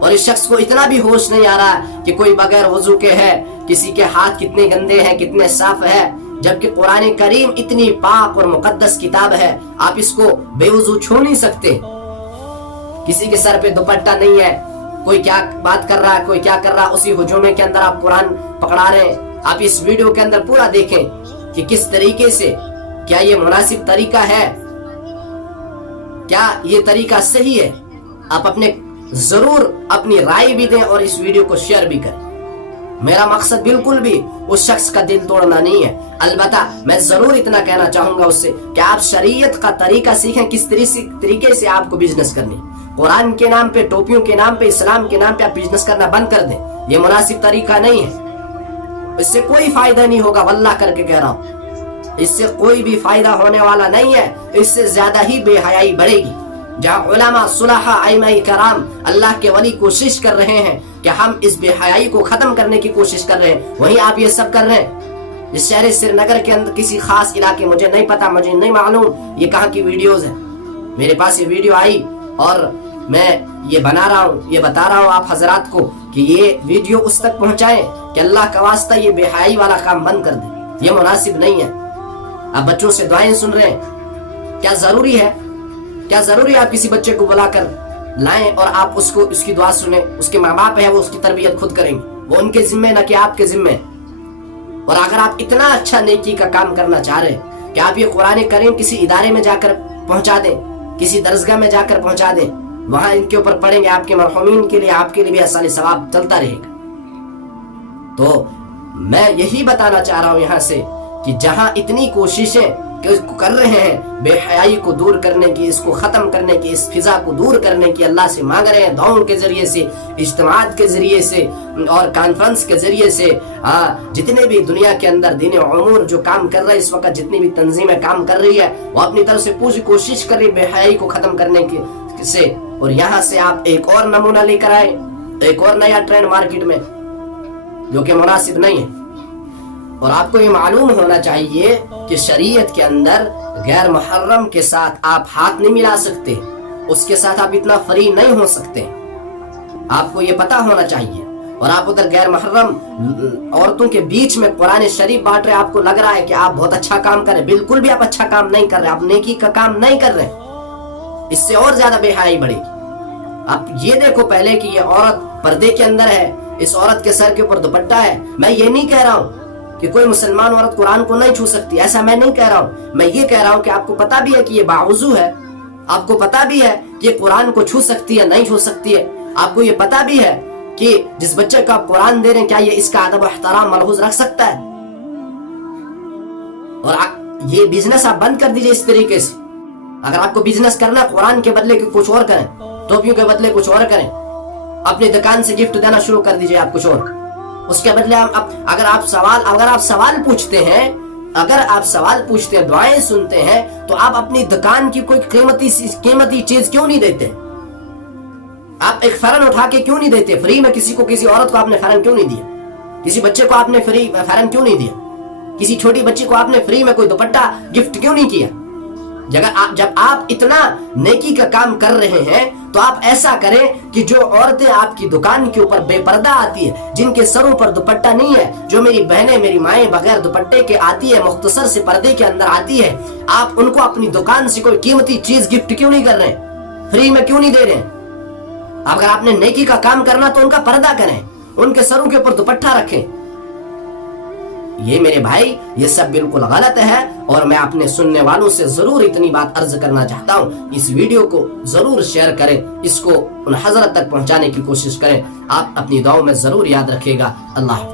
اور اس شخص کو اتنا بھی ہوش نہیں آ رہا کہ کوئی بغیر وضو کے ہے, کسی کے ہاتھ کتنے گندے ہیں, کتنے صاف ہے, جبکہ قرآن کریم اتنی پاک اور مقدس کتاب ہے, آپ اس کو بے وضو چھو نہیں سکتے. کسی کے سر پہ دوپٹہ نہیں ہے, کوئی کیا بات کر رہا ہے, کوئی کیا کر رہا ہے, اسی ہجومے کے اندر آپ قرآن پکڑا رہے ہیں. آپ اس ویڈیو کے اندر پورا دیکھیں کہ کس طریقے سے, کیا یہ مناسب طریقہ ہے, کیا یہ طریقہ صحیح ہے. آپ اپنے ضرور اپنی رائے بھی دیں اور اس ویڈیو کو شیئر بھی کریں. میرا مقصد بالکل بھی اس شخص کا دل توڑنا نہیں ہے, البتہ میں ضرور اتنا کہنا چاہوں گا اس سے کہ آپ شریعت کا طریقہ سیکھیں, کس طریقے سے آپ کو بزنس کرنی. قرآن کے نام پہ, ٹوپیوں کے نام پہ, اسلام کے نام پہ آپ بزنس کرنا بند کر دیں. یہ مناسب طریقہ نہیں ہے, اس سے کوئی فائدہ نہیں ہوگا, واللہ کر کے کہہ رہا ہوں, اس سے کوئی بھی فائدہ ہونے والا نہیں ہے. اس سے زیادہ ہی بے حیائی بڑھے گی. جہاں علماء, صلحاء, ائمہ کرام, اللہ کے ولی کوشش کر رہے ہیں کہ ہم اس بے حیائی کو ختم کرنے کی کوشش کر رہے ہیں, وہیں آپ یہ سب کر رہے ہیں. اس شہر سری نگر کے اندر کسی خاص علاقے, مجھے نہیں پتا, مجھے نہیں معلوم یہ کہاں کی ویڈیوز ہیں. میرے پاس یہ ویڈیو آئی اور میں یہ بنا رہا ہوں, یہ بتا رہا ہوں آپ حضرات کو کہ یہ ویڈیو اس تک پہنچائیں کہ اللہ کا واسطہ یہ بے حیائی والا کام بند کر دیں. یہ مناسب نہیں ہے. آپ بچوں سے دعائیں سن رہے ہیں, کیا ضروری ہے, کیا ضروری ہے آپ کسی بچے کو بلا کر لائیں اور آپ اس کی دعا سنیں؟ اس کے ماں باپ ہیں, وہ اس کی تربیت خود کریں گے, وہ ان کے ذمہ نہ کہ آپ کے ذمہ. اور اگر آپ اتنا اچھا نیکی کا کام کرنا چاہ رہے ہیں کہ آپ یہ قرآن کریم کسی ادارے میں جا کر پہنچا دیں, کسی درسگاہ میں جا کر پہنچا دیں, وہاں ان کے اوپر پڑھیں گے, آپ کے مرحومین کے لیے, آپ کے لیے بھی احسان ثواب چلتا رہے گا. تو میں یہی بتانا چاہ رہا ہوں یہاں سے کہ جہاں اتنی کوششیں کہ اس کو کر رہے ہیں بے حیائی کو دور کرنے کی, اس کو ختم کرنے کی, اس فضا کو دور کرنے کی, اللہ سے مانگ رہے ہیں دعاؤں کے ذریعے سے, اجتماعات کے ذریعے سے اور کانفرنس کے ذریعے سے. جتنے بھی دنیا کے اندر دین امور جو کام کر رہے ہیں اس وقت, جتنی بھی تنظیمیں کام کر رہی ہے, وہ اپنی طرف سے پوری کوشش کر رہی بے حیائی کو ختم کرنے کی سے. اور یہاں سے آپ ایک اور نمونہ لے کر آئے, ایک اور نیا ٹرینڈ مارکیٹ میں جو کہ مناسب نہیں ہے. اور آپ کو یہ معلوم ہونا چاہیے کہ شریعت کے اندر غیر محرم کے ساتھ آپ ہاتھ نہیں ملا سکتے, اس کے ساتھ آپ اتنا فری نہیں ہو سکتے, آپ کو یہ پتا ہونا چاہیے. اور آپ ادھر غیر محرم عورتوں کے بیچ میں قرآن شریف بانٹ رہے, آپ کو لگ رہا ہے کہ آپ بہت اچھا کام کر رہے, بالکل بھی آپ اچھا کام نہیں کر رہے, آپ نیکی کا کام نہیں کر رہے. اس سے اور زیادہ بے حیائی بڑھے گی. آپ یہ دیکھو پہلے کہ یہ عورت پردے کے اندر ہے, اس عورت کے سر کے اوپر دوپٹہ ہے. میں یہ نہیں کہہ رہا ہوں کہ کوئی مسلمان عورت قرآن کو نہیں چھو سکتی, ایسا میں نہیں کہہ رہا ہوں. میں یہ کہہ رہا ہوں کہ آپ کو پتا بھی ہے کہ یہ باوضو ہے, آپ کو پتا بھی ہے کہ قرآن کو چھو سکتی ہے نہیں چھو سکتی ہے, آپ کو یہ پتا بھی ہے کہ جس بچے کو آپ قرآن دے رہے ہیں کیا یہ اس کا ادب و احترام ملحوظ رکھ سکتا ہے. اور یہ بزنس آپ بند کر دیجئے اس طریقے سے. اگر آپ کو بزنس کرنا قرآن کے بدلے کچھ اور کریں, ٹوپیوں کے بدلے کچھ اور کریں, اپنی دکان سے گفٹ دینا شروع کر دیجئے آپ کچھ اور. اس کے بدلے اگر آپ سوال پوچھتے ہیں, اگر آپ سوال پوچھتے ہیں, دعائیں سنتے ہیں, تو آپ اپنی دکان کی کوئی قیمتی چیز کیوں نہیں دیتے؟ آپ ایک فرن اٹھا کے کیوں نہیں دیتے فری میں؟ کسی عورت کو آپ نے فرن کیوں نہیں دیا؟ کسی بچے کو آپ نے فری فرن کیوں نہیں دیا؟ کسی چھوٹی بچی کو آپ نے فری میں کوئی دوپٹہ گفٹ کیوں نہیں کیا؟ جب آپ اتنا نیکی کا کام کر رہے ہیں تو آپ ایسا کریں کہ جو عورتیں آپ کی دکان کے اوپر بے پردہ آتی ہے, جن کے سروں پر دوپٹہ نہیں ہے, جو میری بہنیں میری مائیں بغیر دوپٹے کے آتی ہے, مختصر سے پردے کے اندر آتی ہے, آپ ان کو اپنی دکان سے کوئی قیمتی چیز گفٹ کیوں نہیں کر رہے ہیں, فری میں کیوں نہیں دے رہے ہیں؟ اگر آپ نے نیکی کا کام کرنا تو ان کا پردہ کریں, ان کے سروں کے اوپر دوپٹہ رکھیں. یہ میرے بھائی یہ سب بالکل غلط ہے, اور میں اپنے سننے والوں سے ضرور اتنی بات عرض کرنا چاہتا ہوں, اس ویڈیو کو ضرور شیئر کریں, اس کو ان حضرت تک پہنچانے کی کوشش کریں. آپ اپنی دعاؤں میں ضرور یاد رکھیے گا. اللہ حافظ.